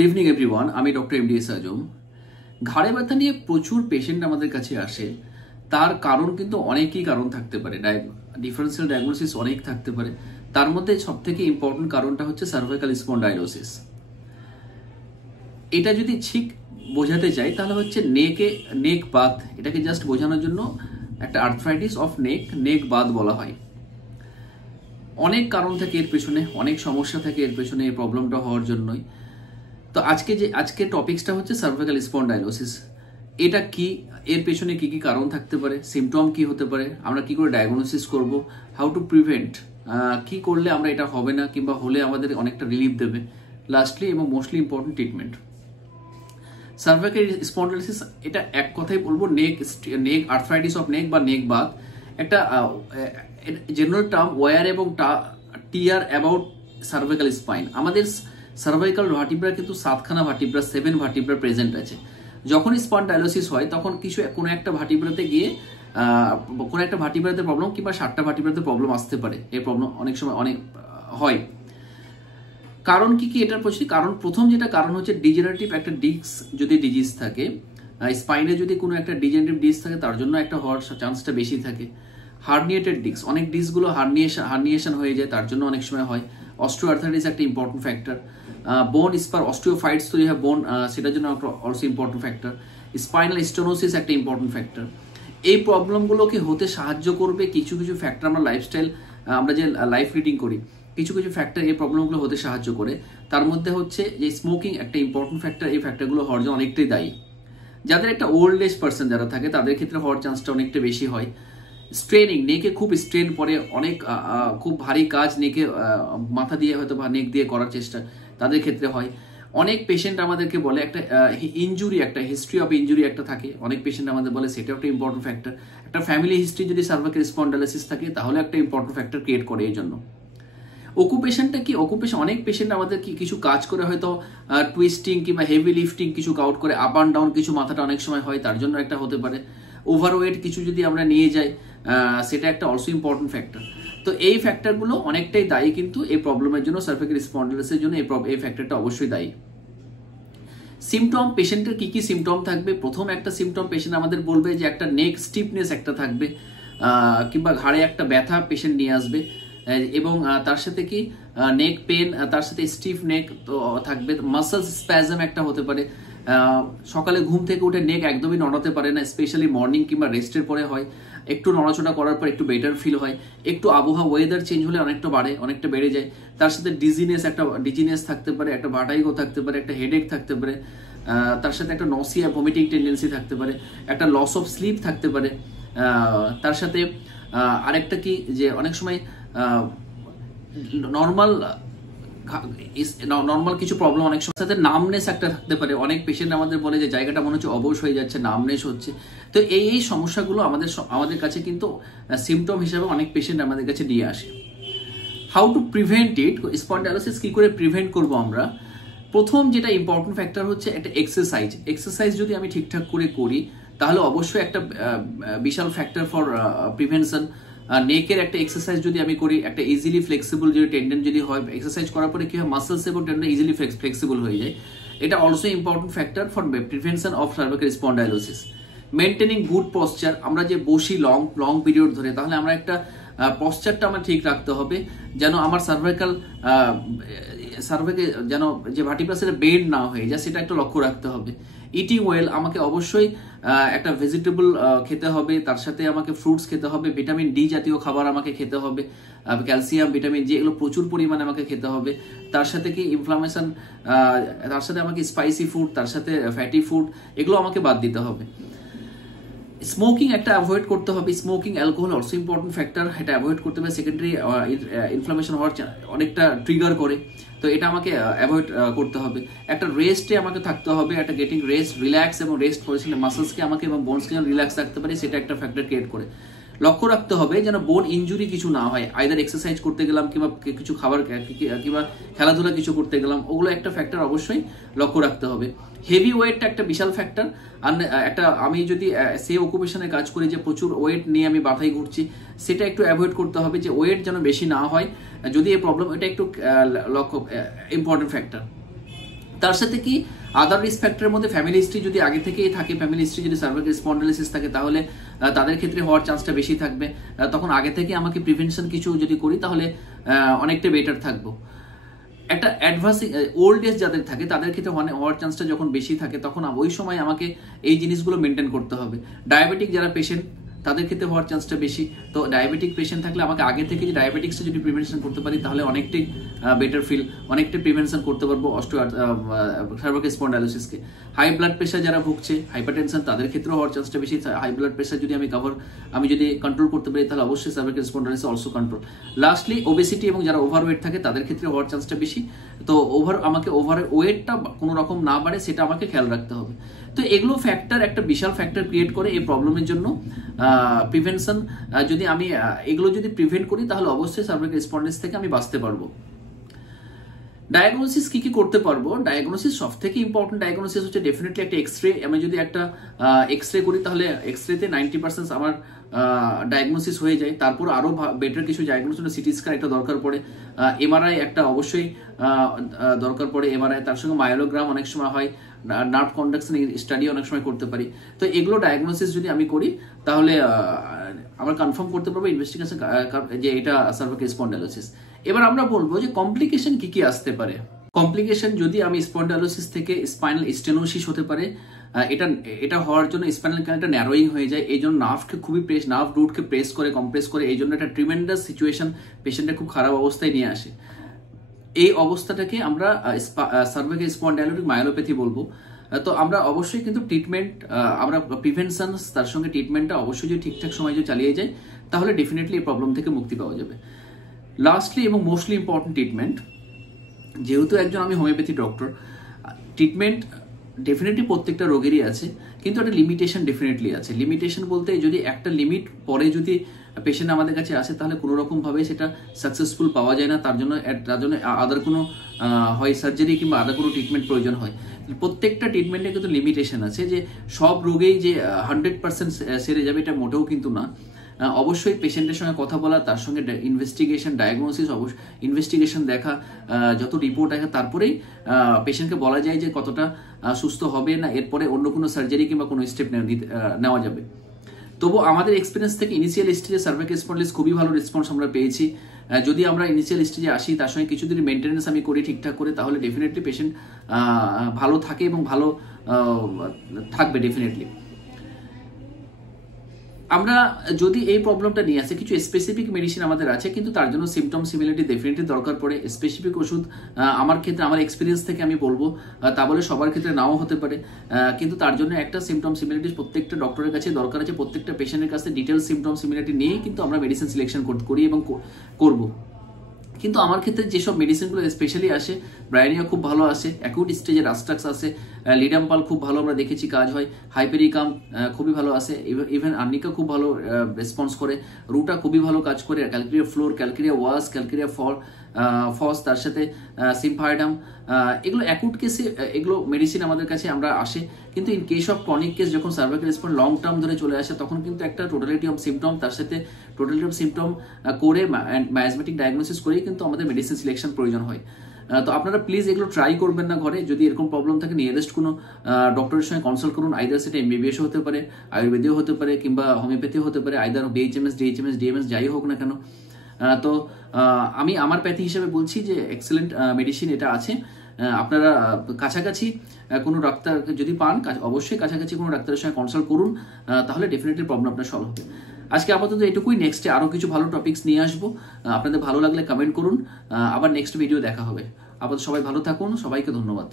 Good evening everyone, আমি doctor MDS আজম। ঘাড়ে ব্যথা নিয়ে প্রচুর পেশেন্ট আমাদের কাছে আসে। তার কারণ কিন্তু অনেকই কারণ থাকতে পারে, ডিফারেন্সিয়াল ডায়াগনোসিস অনেক থাকতে পারে। তার মধ্যে সবথেকে ইম্পর্টেন্ট কারণটা হচ্ছে সার্ভাইকাল স্পন্ডাইলোসিস। এটা যদি ঠিক বোঝাতে চাই তাহলে হচ্ছে নেক বাত, এটাকে জাস্ট বোঝানোর জন্য একটা আর্থ্রাইটিস অফ নেক বাত বলা হয়। অনেক কারণ থাকে এর পেছনে, অনেক সমস্যা থাকে এর পেছনে এই প্রবলেমটা হওয়ার জন্যই। তো আজকে টপিকসটা হচ্ছে সার্ভাইকাল স্পন্ডাইলোসিস। এটা কি, এর পেছনে কি কি কারণ থাকতে পারে, সিমটম কি হতে পারে, আমরা কি করে ডায়াগনোসিস করব, হাউ টু প্রিভেন্ট, কি করলে আমরা এটা হবে না, কিংবা হলে আমাদের অনেকটা রিলিফ দেবে, লাস্টলি এবং mostly important treatment. Cervical spondylosis এটা এক কথাই বলবো নেক আর্থ্রাইটিস অফ নেক বা নেক বাত। একটা জেনারেল টার্ম ওয়ার এবং টিয়ার অ্যাবাউট সার্ভাইকাল স্পাইন। আমাদের সার্ভাইকাল ভার্টিব্রা কিন্তু 7খানা ভার্টিব্রা, 7 ভার্টিব্রা প্রেজেন্ট আছে। যখনই স্পন্ডাইলোসিস হয় তখন কোনো একটা ভার্টিব্রাতে গিয়ে কোনো একটা ভার্টিব্রাতে প্রবলেম কিংবা 7টা ভার্টিব্রাতে প্রবলেম আসতে পারে। এই প্রবলেম অনেক সময় অনেক হয়। কারণ কি এটার পেছনে? প্রথম যেটা কারণ হচ্ছে ডিজেনারেটিভ একটা ডিস্ক যদি ডিজিজ থাকে, স্পাইনে যদি কোনো একটা ডিজেনারেটিভ ডিস্ক থাকে তার জন্য একটা হওয়ার চান্সটা বেশি থাকে। হার্নিয়েটেড ডিস্ক, অনেক ডিস্কগুলো হার্নিয়েশন হয়ে যায়, তার জন্য অনেক সময় হয়। অস্টিওআর্থ্রাইটিস একটা ইম্পর্টেন্ট ফ্যাক্টর। বোন স্পার অস্টিওফাইটস তৈরি হয় বোন, সেটার জন্য also important factor. Spinal stenosis একটা ইম্পর্টেন্ট ফ্যাক্টর। এই প্রবলেমগুলোকে হতে সাহায্য করবে কিছু কিছু ফ্যাক্টর। আমরা লাইফস্টাইল, আমরা যে লাইফ রিডিং করি, কিছু কিছু ফ্যাক্টর এই প্রবলেমগুলো হতে সাহায্য করে। তার মধ্যে হচ্ছে যে স্মোকিং একটা ইম্পর্টেন্ট ফ্যাক্টর। এই ফ্যাক্টরগুলো হওয়ার জন্য অনেকটাই দায়ী। যাদের একটা ওল্ড এজ পার্সন যারা থাকে তাদের ক্ষেত্রে হওয়ার চান্সটা অনেকটা বেশি হয়। স্ট্রেনিং, নেকে খুব স্ট্রেন পরে, অনেক খুব ভারী কাজ নেকে মাথা দিয়ে হয়তো বা নেক দিয়ে করার চেষ্টা, তাদের ক্ষেত্রে হয়। অনেক পেশেন্ট আমাদেরকে বলে একটা ইনজুরি, একটা হিস্ট্রি অফ ইনজুরি একটা থাকে, অনেক পেশেন্ট আমাদের বলে, সেটাও একটা ইম্পর্টেন্ট ফ্যাক্টর। একটা ফ্যামিলি হিস্ট্রি যদি সার্ভাইকাল স্পন্ডাইলোসিস থাকে তাহলে একটা ইম্পর্টেন্ট ফ্যাক্টর ক্রিয়েট করে এই জন্য। অকুপেশনটা কি? অনেক পেশেন্ট আমাদের কিছু কাজ করে হয়তো টুইস্টিং কিংবা হেভি লিফটিং কিছু আউট করে, আপ অ্যান্ড ডাউন কিছু মাথাটা অনেক সময় হয়, তার জন্য একটা হতে পারে। ওভারওয়েট কিছু যদি আমরা নিয়ে যাই, সেটা একটা অলসো ইম্পর্টেন্ট ফ্যাক্টর। তো এই ফ্যাক্টরগুলো অনেকটাই দায়ী কিন্তু এই প্রবলেমের জন্য, সার্ভাইকাল স্পন্ডাইলোসিসের জন্য এই ফ্যাক্টরটা অবশ্যই দায়ী। সিমটম, পেশেন্টের কি কি সিমটম থাকবে? প্রথম একটা সিমটম পেশেন্ট আমাদের বলবে যে একটা নেক স্টিফনেস একটা থাকবে, কিংবা ঘাড়ে একটা ব্যথা পেশেন্ট নিয়ে আসবে, এবং তার সাথে কি নেক পেন, তার সাথে স্টিফ নেক তো থাকবে। মাসেল স্প্যাজম একটা হতে পারে। সকালে ঘুম থেকে উঠে নেক একদমই নড়াতে পারে না, স্পেশালি মর্নিং কিংবা রেস্টের পরে হয়। একটু নড়াচড়া করার পর একটু বেটার ফিল হয়। একটু আবহাওয়া, ওয়েদার চেঞ্জ হলে অনেকটা বেড়ে যায়। তার সাথে ডিজিনেস থাকতে পারে, একটা ভার্টাইগো থাকতে পারে, একটা হেডেক থাকতে পারে, তার সাথে একটা নসিয়া ভমিটিং টেন্ডেন্সি থাকতে পারে, একটা লস অফ স্লিপ থাকতে পারে। তার সাথে আরেকটা কি, যে অনেক সময় নর্মাল কিছু প্রবলেম অনেক সময় সাথে নামনেস একটা থাকতে পারে। অনেক পেশেন্ট আমাদের বলে যে জায়গাটা মনে হচ্ছে অবশ হয়ে যাচ্ছে, নামনেস হচ্ছে। তো এই সমস্যাগুলো আমাদের কাছে কিন্তু সিমটম হিসাবে অনেক পেশেন্ট আমাদের কাছে নিয়ে আসে। How to prevent it, spondylosis কি করে প্রিভেন্ট করব আমরা? প্রথম যেটা ইম্পর্টেন্ট ফ্যাক্টর হচ্ছে একটা এক্সারসাইজ যদি আমি ঠিকঠাক করে করি তাহলে অবশ্যই একটা বিশাল ফ্যাক্টর ফর প্রিভেনশন। নেকের একটা এক্সারসাইজ যদি আমি করি, একটা ইজিলি ফ্লেক্সিবল যদি টেন্ডন যদি হয়, এক্সারসাইজ করার পরে কি হয়, মাসেলস এবং টেন্ডন ইজিলি ফ্লেক্সিবল হয়ে যায়। এটা also important factor for prevention of cervical spondylosis. Maintaining good posture, আমরা যে বসি লং পিরিয়ড ধরে, তাহলে আমরা একটা পশ্চারটা আমার ঠিক রাখতে হবে যেন আমার সার্ভাইকাল যেন যে ভার্টিব্রা সেটা বেন্ড না হয়ে যায়, সেটা একটা লক্ষ্য রাখতে হবে। ইটিং ওয়েল, আমাকে অবশ্যই একটা ভেজিটেবল খেতে হবে, তার সাথে আমাকে ফ্রুটস খেতে হবে, ভিটামিন ডি জাতীয় খাবার আমাকে খেতে হবে, ক্যালসিয়াম, ভিটামিন জি, এগুলো প্রচুর পরিমাণে আমাকে খেতে হবে। তার সাথে কি ইনফ্লামেশন, তার সাথে আমাকে স্পাইসি ফুড, তার সাথে ফ্যাটি ফুড, এগুলো আমাকে বাদ দিতে হবে। স্মোকিং একটা অ্যাভয়েড করতে হবে। Smoking, alcohol also important factor, এটা অ্যাভয়েড করতে হবে। সেকেন্ডারি ইনফ্লামেশন হওয়ার অনেকটা ট্রিগার করে, তো এটা আমাকে অ্যাভয়েড করতে হবে। একটা রেস্টে আমাকে থাকতে হবে, একটা গেটিং রেস্ট, রিল্যাক্স এবং রেস্ট করেছিল মাসেলসকে আমাকে এবং বোনসকে যেন রিল্যাক্স রাখতে পারি, সেটা একটা ফ্যাক্টর ক্রিয়েট করে। লক্ষ্য রাখতে হবে যেন বোন ইনজুরি কিছু না হয়, আইদার এক্সারসাইজ করতে গেলাম কিংবা কিছু খাবার কিংবা খেলাধুলা কিছু করতে গেলাম, ওগুলো একটা ফ্যাক্টর অবশ্যই লক্ষ্য রাখতে হবে। হেভি ওয়েটটা একটা বিশাল ফ্যাক্টর। আর একটা আমি যদি সে অকুপেশনে কাজ করি যে প্রচুর ওয়েট নিয়ে আমি বাধাই ঘুরছি, সেটা একটু অ্যাভয়েড করতে হবে, যে ওয়েট যেন বেশি না হয় যদি এই প্রবলেম, এটা একটু লক্ষ্য ইম্পর্টেন্ট ফ্যাক্টর। তার সাথে কি আদার রিস্ক ফ্যাক্টরের মধ্যে ফ্যামিলি হিস্ট্রি যদি আগে থেকেই থাকে, ফ্যামিলি হিস্ট্রি যদি সার্ভাইকাল স্পন্ডিলোলিসিস থাকে, তাহলে তাদের ক্ষেত্রে হওয়ার চান্সটা বেশি থাকবে। তখন আগে থেকে আমাকে প্রিভেনশন কিছু যদি করি তাহলে অনেকটা বেটার থাকবো। একটা অ্যাডভান্স ওল্ড এজ যাদের থাকে তাদের ক্ষেত্রে হওয়ার চান্সটা যখন বেশি থাকে, তখন ওই সময় আমাকে এই জিনিসগুলো মেনটেন করতে হবে। ডায়াবেটিক যারা পেশেন্ট তাদের ক্ষেত্রে হওয়ার চান্সটা বেশি, তো ডায়াবেটিক পেশেন্ট থাকলে আমাকে আগে থেকে যে ডায়াবেটিক্সটা যদি প্রিভেনশন করতে পারি তাহলে অনেকটাই বেটার ফিল, অনেকটাই প্রিভেনশন করতে পারবো সার্ভাইকাল স্পন্ডাইলোসিসকে। হাই ব্লাড প্রেশার যারা ভুগছে, হাইপারটেনশন, তাদের ক্ষেত্রেও হওয়ার চান্সটা বেশি। হাই ব্লাড প্রেশার যদি আমি যদি কন্ট্রোল করতে পারি তাহলে অবশ্যই cervical spondylosis also control. Lastly obesity এবং যারা ওভারওয়েট থাকে তাদের ক্ষেত্রে হওয়ার চান্সটা বেশি। তো আমাকে ওয়েটটা কোনো রকম না বাড়ে সেটা আমাকে খেয়াল রাখতে হবে। তো এগুলো ফ্যাক্টর একটা বিশাল ফ্যাক্টর ক্রিয়েট করে এই প্রবলেমের জন্য। প্রিভেনশন যদি আমি এগুলো যদি প্রিভেন্ট করি তাহলে অবশ্যই সার্ভাইকাল স্পন্ডিলোসিস থেকে আমি বাঁচতে পারবো। ডায়াগনোসিস কি কি করতে পারবো? ডায়াগনোসিস সব থেকে ইম্পর্টেন্ট ডায়াগনোসিস হচ্ছে ডেফিনেটলি একটা এক্সরে। আমি যদি একটা এক্সরে করি তাহলে এক্সরেতে 90% আমার ডায়াগনোসিস হয়ে যায়। তারপর আরো বেটার কিছু ডায়াগনোসিস, সিটি স্ক্যান একটা দরকার পড়ে, এমআরআই একটা অবশ্যই দরকার পড়ে, এমআরআই তার সঙ্গে মায়োলোগ্রাম অনেক সময় হয়, নার্ভ কন্ডাকশন স্টাডি অনেক সময় করতে পারি। তো এগুলো ডায়াগনোসিস যদি আমি করি তাহলে আমরা কনফার্ম করতে পারবো ইনভেস্টিগেশন যে এটা সার্ভাইকাল স্পন্ডাইলোসিস। এবার আমরা বলবো যে কমপ্লিকেশন কি কি আসতে পারে। কমপ্লিকেশন যদি আমি স্পন্ডাইলোসিস থেকে স্পাইনাল স্টেনোসিস হতে পারে। এটা হওয়ার জন্য স্পাইনাল ক্যানালটা ন্যারোয়িং হয়ে যায়, এই জন্য নার্ভকে খুবই নার্ভ রুটকে কম্প্রেস করে, এই জন্য একটা ট্রিমেন্ডাস সিচুয়েশন পেশেন্টটা খুব খারাপ অবস্থায় নিয়ে আসে। এই অবস্থাটাকে আমরা সার্ভাইকাল স্পন্ডাইলোটিক মায়োলোপ্যাথি বলবো। তো আমরা অবশ্যই কিন্তু ট্রিটমেন্ট, আমরা প্রিভেনশন তার সঙ্গে ট্রিটমেন্টটা অবশ্যই যদি ঠিকঠাক সময় যদি চালিয়ে যায় তাহলে ডেফিনেটলি এই প্রবলেম থেকে মুক্তি পাওয়া যাবে। লাস্টলি এবং মোস্টলি ইম্পর্টেন্ট ট্রিটমেন্ট, যেহেতু একজন আমি হোমিওপ্যাথি ডক্টর, ট্রিটমেন্ট ডেফিনেটলি প্রত্যেকটা রোগেরই আছে, কিন্তু একটা লিমিটেশন ডেফিনেটলি আছে। লিমিটেশন বলতে যদি একটা লিমিট পরে যদি পেশেন্ট আমাদের কাছে আসে তাহলে কোনো রকমভাবে সেটা সাকসেসফুল পাওয়া যায় না, তার জন্য আদার কোনো হয় সার্জারি কিংবা আদার কোনো ট্রিটমেন্ট প্রয়োজন হয়। প্রত্যেকটা ট্রিটমেন্টে কিন্তু লিমিটেশন আছে, যে সব রোগেই যে 100% সেরে যাবে এটা মোটেও কিন্তু না। অবশ্যই পেশেন্টের সঙ্গে কথা বলা, তার সঙ্গে ইনভেস্টিগেশন, ডায়াগনোসিস, ইনভেস্টিগেশন দেখা, যত রিপোর্ট আসে তারপরেই পেশেন্টকে বলা যায় যে কতটা সুস্থ হবে না এরপরে অন্য কোনো সার্জারি কিংবা কোনো স্টেপ নেওয়া যাবে। তবু আমাদের এক্সপিরিয়েন্স থেকে ইনিশিয়াল স্টেজে সার্ভাইকাল স্পন্ডিলোসিস খুবই ভালো রেসপন্স আমরা পেয়েছি। যদি আমরা ইনিশিয়াল স্টেজে আসি, তার সঙ্গে কিছু যদি মেনটেন্যান্স আমি করি ঠিকঠাক করে, তাহলে ডেফিনেটলি পেশেন্ট ভালো থাকে এবং ভালো থাকবে ডেফিনেটলি। আমরা যদি এই প্রবলেমটা নিয়ে আসি, কিছু স্পেসিফিক মেডিসিন আমাদের আছে, কিন্তু তার জন্য সিমটম সিমিলারিটি ডেফিনেটলি দরকার পড়ে। স্পেসিফিক ওষুধ আমার ক্ষেত্রে, আমার এক্সপিরিয়েন্স থেকে আমি বলবো, তা বলে সবার ক্ষেত্রে নাও হতে পারে, কিন্তু তার জন্য একটা সিমটম সিমিলারিটি প্রত্যেকটা ডক্টরের কাছে দরকার আছে। প্রত্যেকটা পেশেন্টের কাছে ডিটেলস সিমটম সিমিলারিটি নিয়েই কিন্তু আমরা মেডিসিন সিলেকশন করি এবং করবো। কিন্তু আমার ক্ষেত্রে যেসব মেডিসিনগুলো স্পেশালি আসে, ব্রায়োনিয়া খুব ভালো আসে, অ্যাকুট স্টেজে রাস্টাক্স আসে, লিডাম্পাল খুব ভালো আমরা দেখেছি কাজ হয়, হাইপেরিকাম খুবই ভালো আসে, ইভেন আর্নিকা খুব ভালো রেসপন্স করে, রুটা খুবই ভালো কাজ করে, ক্যালকেরিয়া ফ্লোর, ক্যালকেরিয়া ওয়াস, ক্যালকেরিয়া ফস, তার সাথে সিমফাইডাম, এগুলো অ্যাকুট কেসে এগুলো মেডিসিন আমাদের কাছে আমরা আসে। কিন্তু in case of chronic case, যখন সার্ভাইকাল স্পন্ড লং টার্ম ধরে চলে আসে, তখন কিন্তু একটা টোটালিটি অফ সিমটম, তার সাথে টোটালিটি অফ সিমটম করে মায়াজমেটিক ডায়াগনোসিস করেই কিন্তু আমাদের মেডিসিন সিলেকশন প্রয়োজন হয়। তো আপনারা প্লিজ এগুলো ট্রাই করবেন না ঘরে। যদি এরকম প্রবলেম থাকে নিয়ারেস্ট কোনো ডক্টরের সঙ্গে কনসাল্ট করুন। আইদার সেটা এমবিবিএস হতে পারে, আয়ুর্বেদীয় হতে পারে, কিংবা হোমিওপ্যাথি হতে পারে, আইদার বিএইচএমএস, ডিএইচএমএস, ডিএমএস যাই হোক না কেন। তো আমি আমার প্যাথি হিসেবে বলছি যে এক্সেলেন্ট মেডিসিন এটা আছে। আপনারা কাছাকাছি কোনো ডাক্তার যদি পান, অবশ্যই কাছাকাছি কোনো ডাক্তারের সঙ্গে কনসাল্ট করুন, তাহলে ডেফিনেটলি প্রবলেম আপনার সলভ হবে। আজকে আপাতত এটুকুই, নেক্সটে আরও কিছু ভালো টপিকস নিয়ে আসবো। আপনাদের ভালো লাগলে কমেন্ট করুন, আবার নেক্সট ভিডিও দেখা হবে। আপাতত সবাই ভালো থাকুন, সবাইকে ধন্যবাদ।